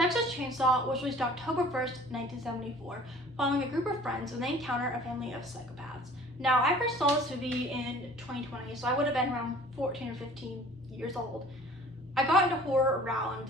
Texas Chainsaw was released October 1st, 1974, following a group of friends when they encounter a family of psychopaths. Now, I first saw this movie in 2020, so I would have been around 14 or 15 years old. I got into horror around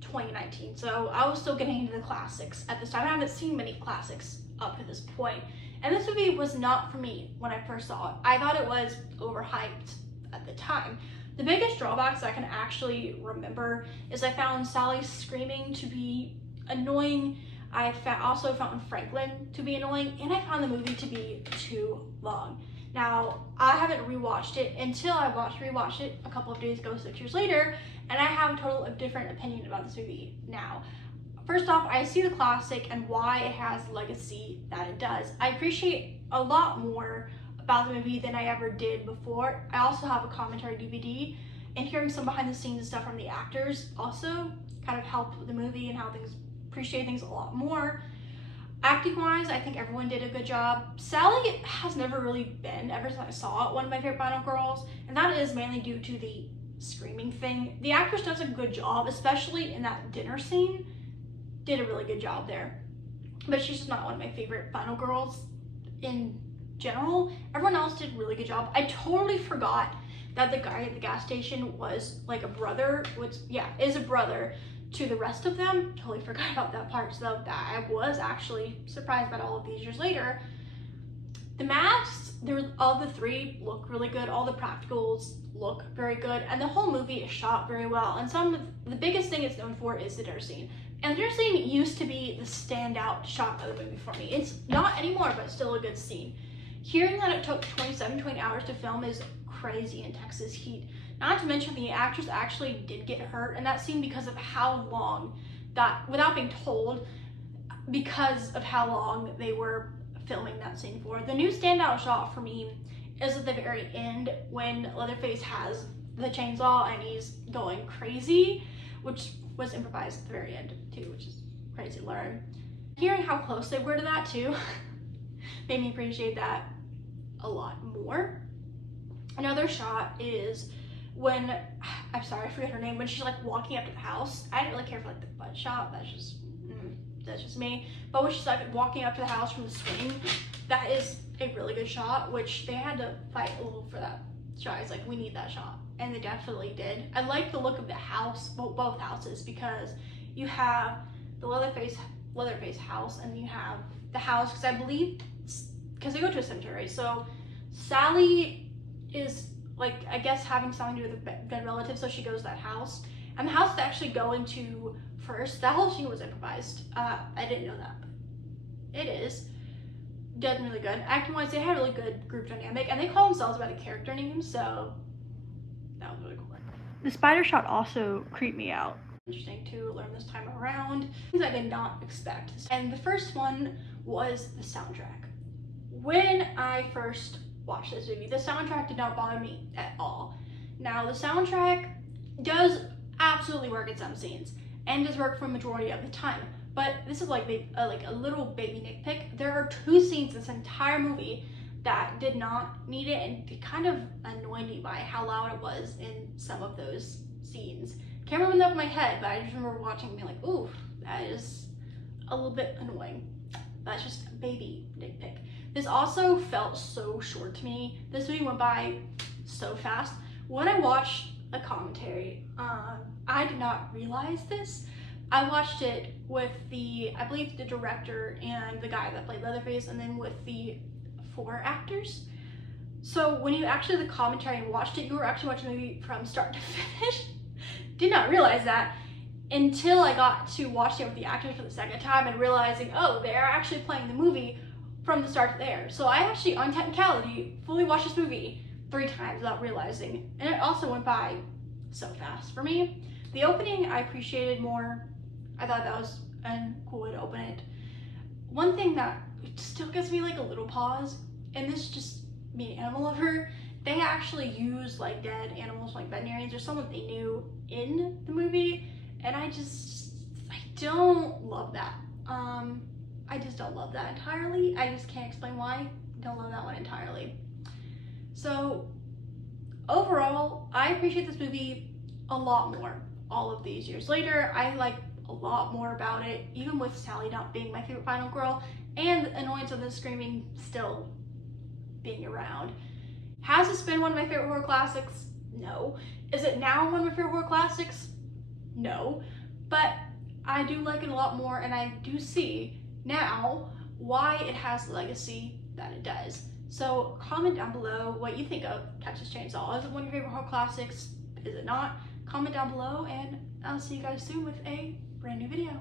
2019, so I was still getting into the classics at this time. I haven't seen many classics up to this point, and this movie was not for me when I first saw it. I thought it was overhyped at the time. The biggest drawbacks I can actually remember is I found Sally screaming to be annoying. I also found Franklin to be annoying, and I found the movie to be too long. Now, I haven't rewatched it until I rewatched it a couple of days ago, 6 years later, and I have a total of different opinion about this movie now. First off, I see the classic and why it has the legacy that it does. I appreciate a lot more about the movie than I ever did before. I also have a commentary DVD, and hearing some behind the scenes and stuff from the actors also kind of helped the movie and how things appreciate things a lot more. Acting wise, I think everyone did a good job. Sally has never really been, ever since I saw it, one of my favorite final girls, and that is mainly due to the screaming thing. The actress does a good job, especially in that dinner scene. Did a really good job there. But she's just not one of my favorite final girls in general. Everyone else did a really good job. I totally forgot that the guy at the gas station was like a brother, is a brother to the rest of them. Totally forgot about that part, so that I was actually surprised about all of these years later. The masks, all the three look really good. All the practicals look very good, and the whole movie is shot very well. And the biggest thing it's known for is the dinner scene. And the dinner scene used to be the standout shot of the movie for me. It's not anymore, but still a good scene. Hearing that it took 20 hours to film is crazy in Texas heat. Not to mention the actress actually did get hurt in that scene because of how long without being told, because of how long they were filming that scene for. The new standout shot for me is at the very end when Leatherface has the chainsaw and he's going crazy, which was improvised at the very end too, which is crazy to learn. Hearing how close they were to that too made me appreciate that a lot more. Another shot is when, I'm sorry, I forget her name, when she's like walking up to the house. I didn't really care for like the butt shot, that's just me. But when she's like walking up to the house from the swing, that is a really good shot, which they had to fight a little for that shot. It's like, we need that shot, and they definitely did. I like the look of the house, both houses, because you have the Leatherface house, and you have the house, because I believe, because they go to a cemetery, right? So Sally is like, I guess, having something to do with a dead relative, so she goes to that house. And the house they actually go into first, that whole scene was improvised. I didn't know that, but it is. Did really good. Acting wise, they had a really good group dynamic, and they call themselves by the character name, so that was really cool. The spider shot also creeped me out. Interesting to learn this time around. Things I did not expect. And the first one was the soundtrack. When I first watched this movie, the soundtrack did not bother me at all. Now, the soundtrack does absolutely work in some scenes and does work for a majority of the time, but this is like a little baby nitpick. There are two scenes in this entire movie that did not need it, and it kind of annoyed me by how loud it was in some of those scenes. Can't remember that in my head, but I just remember watching and being like, ooh, that is a little bit annoying. That's just a baby nitpick. This also felt so short to me. This movie went by so fast. When I watched a commentary, I did not realize this. I watched it with I believe the director and the guy that played Leatherface, and then with the 4 actors. So when you actually did the commentary and watched it, you were actually watching the movie from start to finish. Did not realize that until I got to watch it with the actors for the second time and realizing, oh, they are actually playing the movie from the start to there. So I actually, on technicality, fully watched this movie 3 times without realizing, and it also went by so fast for me. The opening I appreciated more. I thought that was a cool way to open it. One thing that still gives me like a little pause, and this is just being an animal lover, they actually use like dead animals, like veterinarians or someone they knew in the movie, and I don't love that. I just don't love that entirely. I just can't explain why. I don't love that one entirely. So overall, I appreciate this movie a lot more all of these years later. I like a lot more about it, even with Sally not being my favorite final girl and the annoyance of the screaming still being around. Has this been one of my favorite horror classics? No. Is it now one of my favorite horror classics? No. But I do like it a lot more, and I do see now why it has the legacy that it does. So comment down below what you think of Texas Chainsaw. Is it one of your favorite horror classics? Is it not? Comment down below, and I'll see you guys soon with a brand new video.